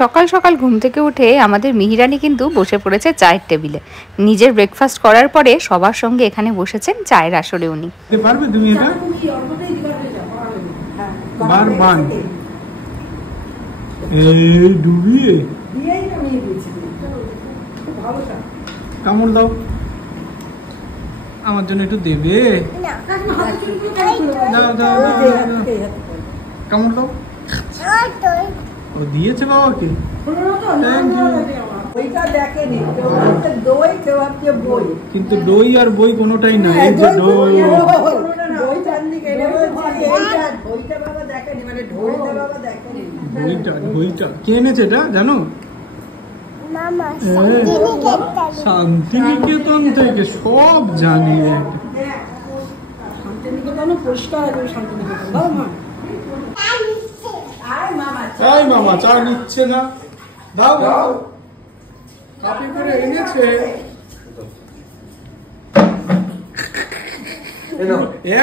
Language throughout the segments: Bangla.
সকাল সকাল ঘুম থেকে উঠে আমাদের মিহিরানি কিন্তু বসে পড়েছে চায়ের টেবিলে। নিজের ব্রেকফাস্ট করার পরে সবার সঙ্গে এখানে বসেছেন চায়ের আসরে উনি। পারবে তুমি এটা বারবার এই ডুবিয়ে কামড় দাও, আমার জন্য একটু দেবে? দাও দাও কামড় দাও। ও দিয়েছে বাবাকে, কিন্তু দই আর বই কোনোটাই না। এই যে দই, বইটা কে এনেছে এটা জানো? শান্তিনিকেতন থেকে, সব জানি। মামা চা নিচ্ছে না, দাও দাও, কাপি করে এনেছে।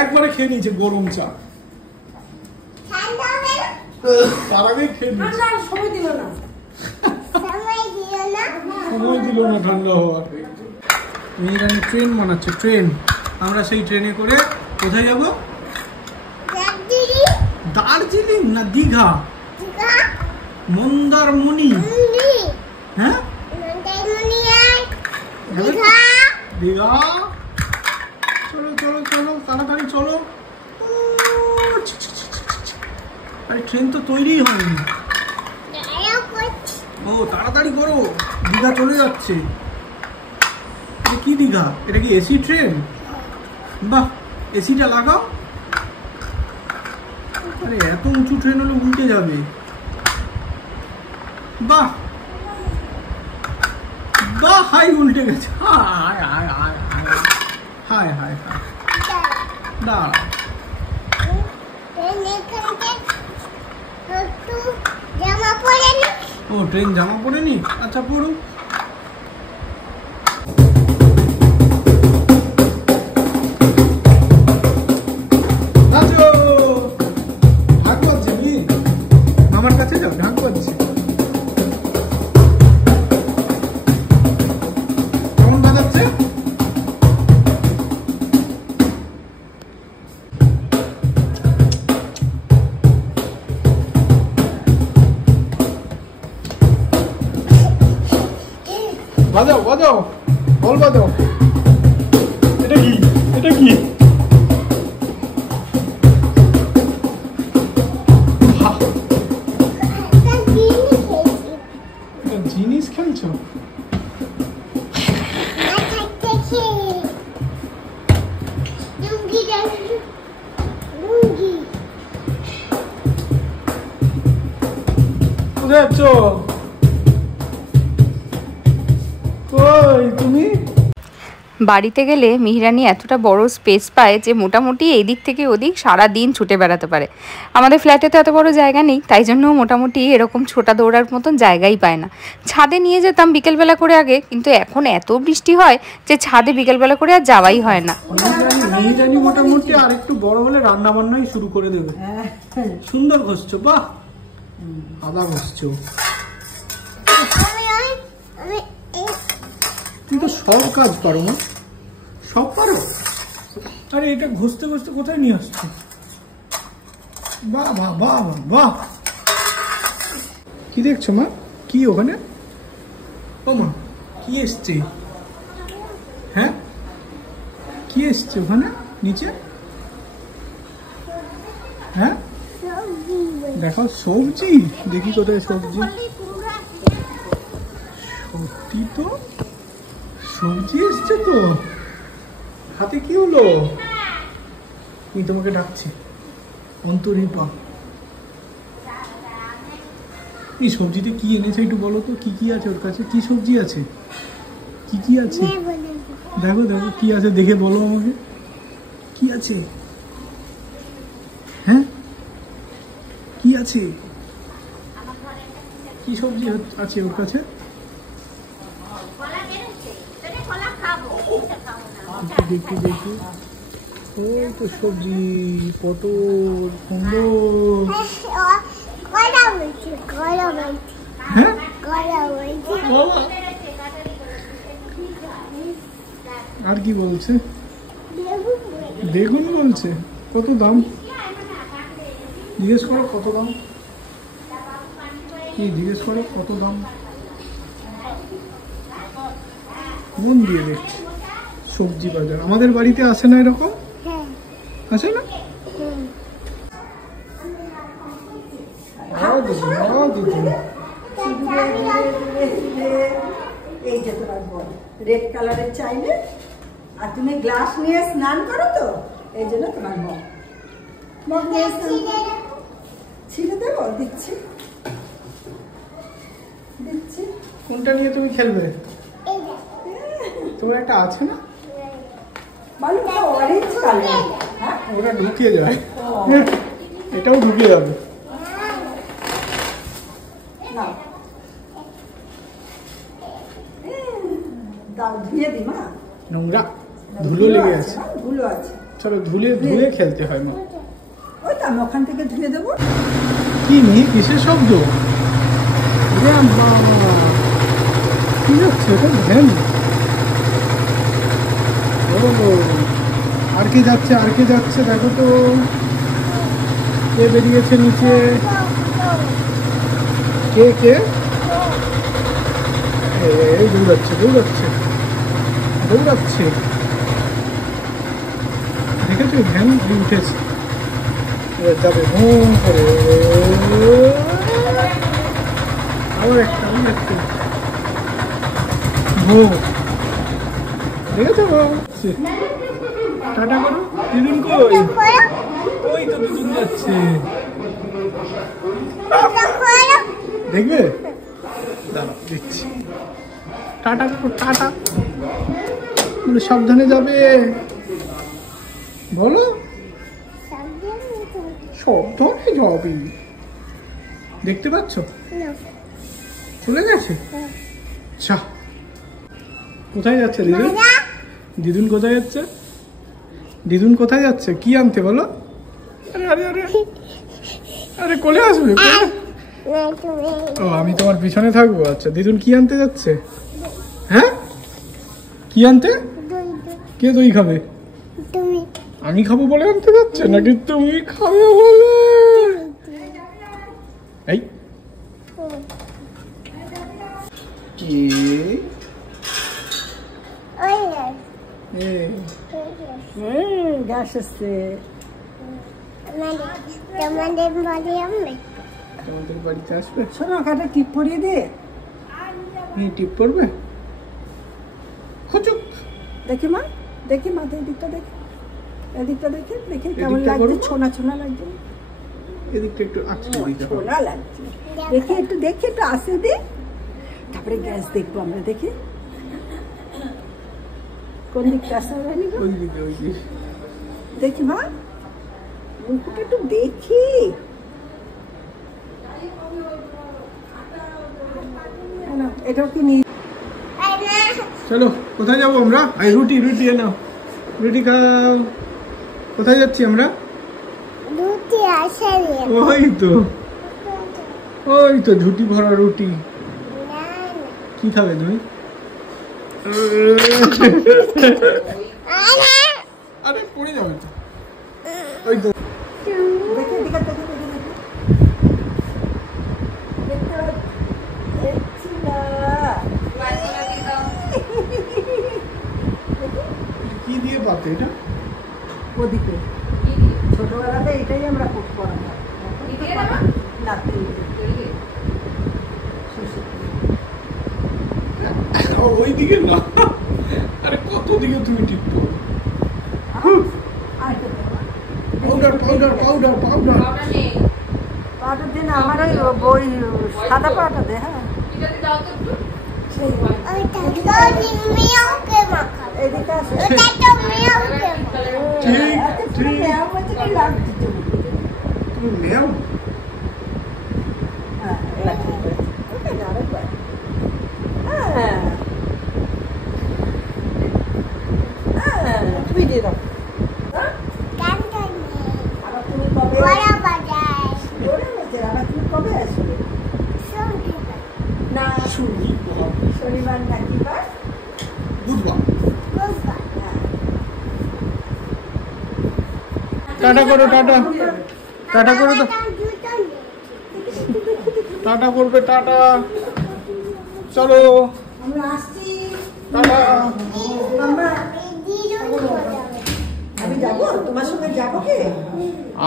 একবারে খেয়ে নিয়েছে গরম চা, তার আগে খেয়ে নিয়েছে। সময় দিল না ঠান্ডা হওয়ার। মেয়েরানি ট্রেন বানাচ্ছে, ট্রেন। আমরা সেই ট্রেনে করে কোথায় যাবো? দার্জিলিং না দীঘা? মন্দারমণি। হ্যাঁ দীঘা। চলো চলো চলো তাড়াতাড়ি চলো। আরে ট্রেন তো তৈরি হয়নি। ও তাড়াতাড়ি করো, দীঘা চলে যাচ্ছে। এটা কি দীঘা? এটা কি এসি ট্রেন? বাহ, এসিটা লাগাও। আরে এত উঁচু ট্রেন হলে উল্টে যাবে। বাহ বাহ, হাই উল্টে গেছে। হায় হায় হায় হায় হায় হায়। দাঁড়া, ও ট্রেন জামা পড়েনি? আচ্ছা পড়ুক। ঢাক বাজছে, মামার কাছে যাও, ঢাক বাজছে। কেমন বাজাচ্ছে? বাজাও বাজাও, বল বাজাও। এটা কি? এটা কি? জিনিস খেলছো? কোথায় যাচ্ছ? তুমি বাড়িতে গেলে মিহিরানি এতটা বড় স্পেস পায় যে মোটামুটি এই দিক থেকে ওদিক সারা দিন ছুটে বেড়াতে পারে। আমাদের ফ্ল্যাটে তো এত বড় জায়গা নেই, তাই জন্য মোটামুটি এরকম ছোটা দৌড়ার মতন জায়গাই পায় না। ছাদে নিয়ে যেতাম বিকেলবেলা করে আগে, কিন্তু এখন এত বৃষ্টি হয় যে ছাদে বিকেলবেলা করে আর যাওয়াই হয় না। মিহিরানি মোটামুটি আর একটু বড় হলে রান্না বান্নাই শুরু করে দেবে। সুন্দর ঘষছো, বাহ, আদা ঘষছো। তুমি তো সব কাজ পারো না, সব পারো। আরে এটা ঘষতে ঘষতে কোথায় নিয়ে আসছো? বাহ বাহ বাহ বাহ। কি দেখছো মা? কি ওখানে? ও মা, কি এসছে? হ্যাঁ কি এসছে ওখানে নিচে? হ্যাঁ দেখো, সবজি। দেখি কোথায় সবজি। সত্যি তো সবজি এসছে তো। হাতে কি হলো? আমি তোমাকে ডাকছি, অন্তরীপা। এই সবজিটা কি এনেছে একটু বলো তো, কি কি আছে ওর কাছে? কি সবজি আছে? কি কি আছে দেখো, দেখো কি আছে, দেখে বলো আমাকে কি আছে। হ্যাঁ কি আছে? কি সবজি আছে ওর কাছে? দেখি দেখি, ওই তো সবজি, পটল, কুমড়ো। হ্যাঁ বাবা, আর কি বলছে? বেগুন বলছে। কত দাম জিজ্ঞেস করো, কত দাম? কি জিজ্ঞেস করো কত দাম? মন দিয়ে দেখছি। সবজি বাজার আমাদের বাড়িতে আসে না এরকম? আসে না? এই যে তোমার বল রেড কালারের চাইলে, আর তুমি গ্লাস নিয়ে স্নান করো তো, এই জন্য তোমার মগ মগ নিয়ে ছিঁড়ে দেবো। দিচ্ছি দিচ্ছি। কোনটা নিয়ে তুমি খেলবে? তোমার একটা আছে না? বলো অরেঞ্জ কালার। হ্যাঁ ওটা ঢুকিয়ে যায়, এটাও ঢুকে যাবে। না দাও, ধুয়ে দি মা। নোংরা ধুলো লেগে আছে। ধুলো আছে, চলো ধুয়ে খেলতে হয় মা। ওই তো আমি ওখান থেকে ধুয়ে দেবো। কি নিয়ে কিসের শব্দ? কি হচ্ছে? এটা ভ্যান। ও আর কে যাচ্ছে, আর কে যাচ্ছে দেখো তো, কে বেরিয়েছে নিচে? কে কে? এই দৌড়াচ্ছে দৌড়াচ্ছে দৌড়াচ্ছে, দেখেছো? ভ্যান উঠেছে, যাবে হোম করে। আবার একটা দেখেছো? টাটা করো। দিদুন কই? ওই তো দিদুন যাচ্ছে, দেখবে? দাঁড়াও দিচ্ছি। টাটা করো, টাটা বলে সাবধানে যাবে। বলো সাবধানে যাবি। দেখতে পাচ্ছ চলে গেছে। আচ্ছা কোথায় যাচ্ছে দিদুন? দিদুন কোথায় যাচ্ছে? দিদুন কোথায় যাচ্ছে? কি আনতে বলো? আরে আরে আরে আরে কোলে আসবে। ও আমি তোমার পিছনে থাকবো। আচ্ছা দিদুন কি আনতে যাচ্ছে? হ্যাঁ কি আনতে? কে দই খাবে? আমি খাবো বলে আনতে যাচ্ছে নাকি তুমি খাবে বলে? এই কি গ্যাস এসছে। তোমাদের বাড়িতে আসবে? শোনো কাটা টিপ পরিয়ে দে। টিপ পড়বে? খুচুক দেখি মা, দেখি মা, এদিকটা দেখি, এদিকটা দেখি, দেখি কেমন লাগছে। ছোনা ছোনা লাগছে, এদিকটা একটু আঁচড়ে দিতে হবে। ছোনা লাগছে, দেখি একটু, দেখি একটু আসে দি, তারপরে গ্যাস দেখবো আমরা। দেখি কোন দিকটা আসা হয়নি। ওই দিকে ওই দিকে দেখি মা, মুখটা একটু দেখি। এটাও কি নিয়ে চলো কোথায় যাবো আমরা? এই রুটি রুটি এনো, রুটি খাও। কোথায় যাচ্ছি আমরা? ওই তো ওই তো ঝুটি ভরা রুটি। কি খাবে তুমি? আরে পড়ে যাবে তো। ওই তো দেখি, এদিকে দেখি, কি দিয়ে পাতে এটা? ওদিকে ছোটবেলাতে এটাই আমরা খুব করা না। ওই দিকে না, আরে কত দিকে তুমি টিপতো? Powder powder powder powder powder দিন আমার ওই সাদা পাউডার দে। হ্যাঁ এদিকে আসে। ঠিক ঠিক তুমি মেও। তুমি দিয়ে দাও। তুমি কবে আসবে? না শনিবার না কি বার? বুধবার। বুধবার। টাটা করো, টাটা টাটা করে দাও, টাটা করবে, টাটা। চলো আমরা আসছি। টাটা। আমরা আমি যাবো, তোমার সঙ্গে যাবো কি?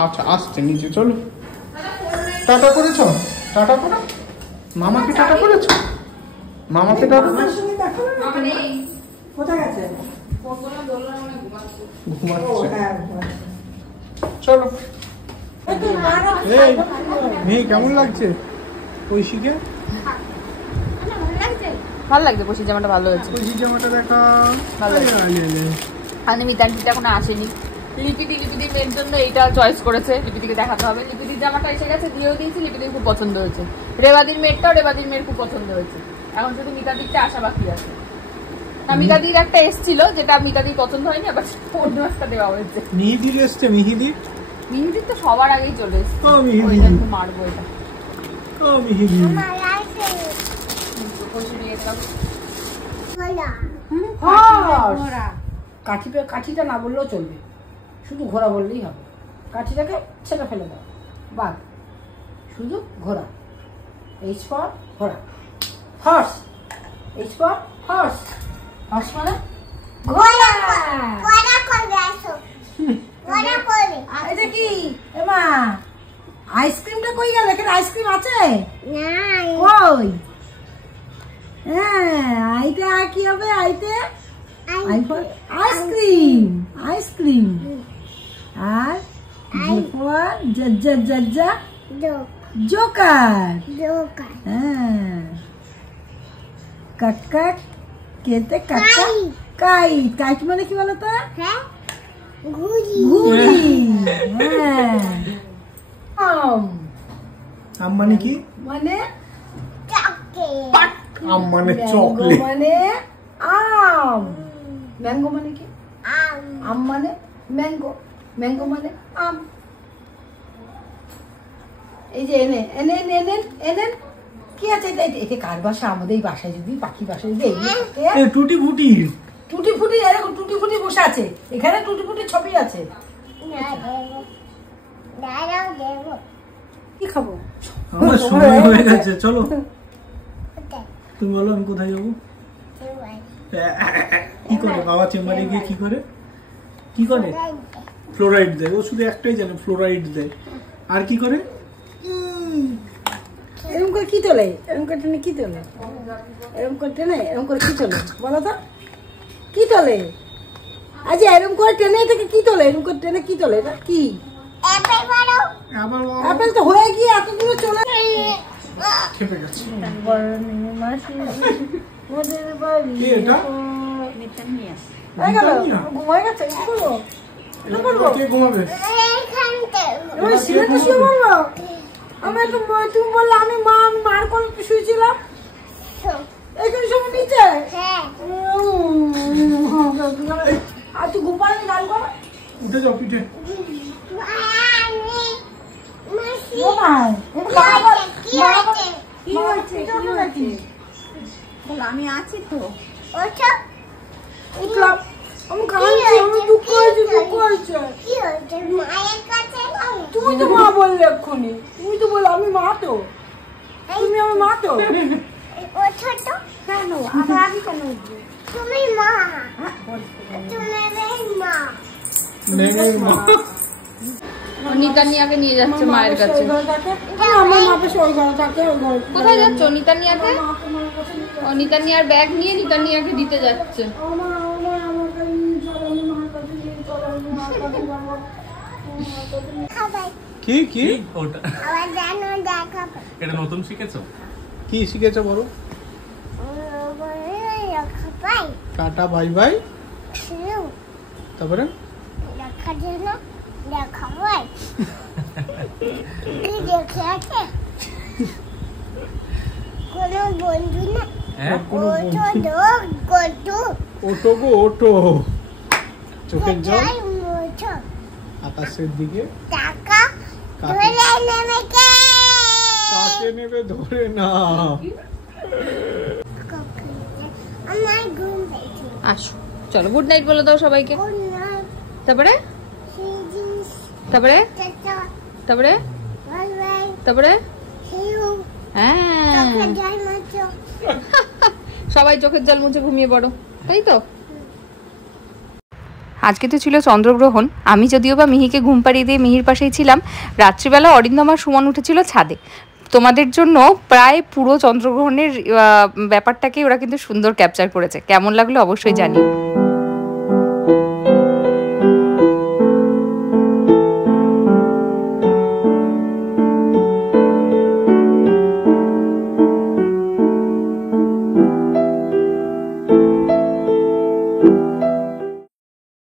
আচ্ছা আসছে নিচে, চলো। টাটা করেছ? টাটা করো। মামাকে টাটা করেছো? মামাকে টাটা। আমার সঙ্গে দেখো না। কোথায় গেছে? ঘুমাচ্ছে। হ্যাঁ, চলো। তুই মারো। এই মেয়ে কেমন লাগছে ঐশীকে? ভালো লাগছে, পশি জামাটা ভালো হয়েছে। ঐশী জামাটা দেখা ভালো হয়েছে। আর মিতানটিটা এখনো আসেনি। লিপিদি মেয়ের জন্য এইটা চয়েস করেছে, লিপিদিকে দেখাতে হবে। লিপিদির জামাটা এসে গেছে, দিয়েও দিয়েছি, লিপিদির খুব পছন্দ হয়েছে। রেবাদির মেয়ের খুব পছন্দ হয়েছে। এখন শুধু মিতাদিরটা আসা বাকি আছে। না, মিতাদির একটা এসছিল যেটা মিতাদির পছন্দ হয়নি, আবার অন্য একটা দেওয়া হয়েছে। মিহিদির এসছে, মিহিদির তো সবার আগেই চলে এসছে। ও মিহিদি, ওইটা একটু মারবো এটা। ও মিহিদি। কাঠিটা না বললেও চলবে, শুধু ঘোড়া বললেই হবে। কাঠিটাকে ছেড়ে ফেলে দাও, বাদ, শুধু ঘোড়া। এইচ ফর ঘোড়া, horse. H for horse. Horse মানে ঘোড়া। এটা কি এমা? আইসক্রিমটা কই গেল? এখানে আইসক্রিম আছে? কই? হ্যাঁ, আইটা কি হবে? আইতে আইসক্রিম, আইসক্রিম। আর জজ্জা জোকার। হ্যাঁ, কাট কেতে কাটা কাইট। কাইট মানে কি বলো তো? ঘুড়ি। হ্যাঁ। আম মানে কি? মানে আম মানে চকলেট। মানে আম। ম্যাঙ্গো মানে কি? আম মানে ম্যাঙ্গো, ম্যাঙ্গো মানে আম। এই যে এনেন কি আছে এটা? কার বাসা? আমাদের এই বাসায় যদি পাখি বাসায় যদি টুটি ফুটি, টুটি ফুটি, এরকম টুটি ফুটি বসে আছে। এখানে টুটি ফুটির ছবি আছে। কি খাবো? আমার সময় হয়ে গেছে, চলো। তুমি বলো আমি কোথায় যাবো? কি করে বাবা চেম্বারে গিয়ে কি করে? কি করে? ফ্লোরাইড দেয়। ও শুধু একটাই জানে, ফ্লোরাইড দেয়। আর কি করে? এরকম করে কি তোলে? এরকম করে টেনে কি তোলে? এরকম করে টেনে এরকম করে কি তোলে বলো তো? কি তোলে? আচ্ছা, এরকম করে টেনে এটাকে কি তোলে? এরকম করে টেনে কি তোলে? এটা কি? আপেল তো হয়ে গিয়ে এত দূরে চলে খেপে গেছে। ঘুমায় গেছে। কে ঘুমাবে? আমি একটু তুমি বললে আমি মার করে শুয়েছিলাম এখানে সময় নিচে। আর তুই ঘুমালি গান কর। উঠে যাও পিঠে। আমি আছি তো। উঠলাম, আমি কাঁদছি, আমি দুঃখ হয়েছে, দুঃখ হয়েছে। তুমি তো মা বললে এক্ষুনি, তুমি তো বললে আমি মা তো, তুমি আমার মা তো। কেন আবার আমি কেন উঠবো? তুমি মা, তুমি মা। নিতানিয়াকে নিয়ে যাচ্ছে মায়ের কাছে। আমার মা বেশ ওই ঘরে থাকে। কোথায় যাচ্ছ নিতানিয়াকে? ও নিতানিয়ার ব্যাগ নিয়ে নিতানিয়াকে দিতে যাচ্ছে। কি কি ওটা এটা নতুন শিখেছো? কি শিখেছো বলো? Tata bye bye. তারপরে ওটো গো ওটো, চোখের জল আকাশের দিকে। কাকে নেবে ধরে না? আসো চলো গুড নাইট বলে দাও সবাইকে। তারপরে তারপরে তারপরে তারপরে হ্যাঁ সবাই চোখের জল মুছে ঘুমিয়ে পড়ো, তাই তো? আজকে তো ছিল চন্দ্রগ্রহণ। আমি যদিও বা মিহিকে ঘুম পাড়িয়ে দিয়ে মিহির পাশেই ছিলাম। রাত্রিবেলা অরিন্দম আর সুমন উঠেছিল ছাদে। তোমাদের জন্য প্রায় পুরো চন্দ্রগ্রহণের ব্যাপারটাকে ওরা কিন্তু সুন্দর ক্যাপচার করেছে। কেমন লাগলো অবশ্যই জানিও।